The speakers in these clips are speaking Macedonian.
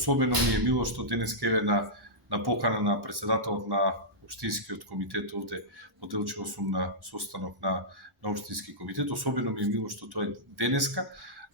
особено ми е мило што денеска еве на покана на председателот на Општинскиот комитет овде во Делчево сум на состанок на Општински комитет. Особено ми е мило што тоа е денеска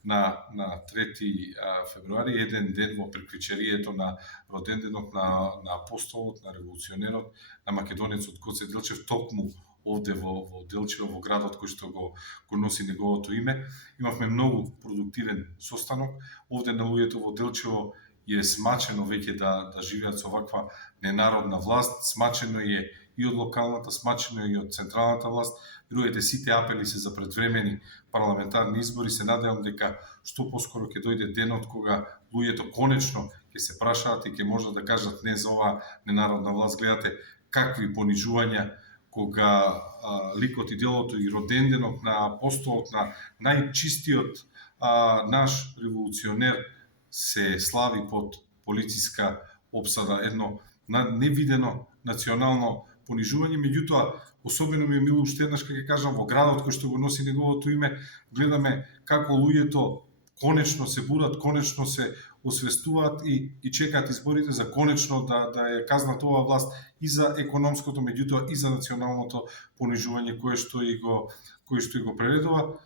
на 3 февруари, еден ден во приквичерието на роденденот на апостолот, на револуционерот, на македонецот Гоце Делчев, токму овде во Делчево, во градот кој што го носи неговото име. Имавме многу продуктивен состанок. Овде на луѓето во Делчево е смачено веќе да живеат со ваква ненародна власт, смачено е и од локалната, смачено е и од централната власт. Верувајте, сите апели се за предвремени парламентарни избори. Се надевам дека што поскоро ќе дојде денот кога луѓето конечно ќе се прашаат и ќе можат да кажат не за оваа ненародна власт. Гледате какви понижувања кога ликот и делото и роденденот на апостолот, на најчистиот наш револуционер се слави под полициска обсада, едно невидено национално понижување. Меѓутоа, особено ми е мило уште еднаш кога ќе кажам, во градот кој што го носи неговото име, гледаме како луѓето конечно се будат, конечно се освестуваат и чекаат изборите за конечно да е казнат оваа власт и за економското, меѓутоа и за националното понижување кое што и го прередува.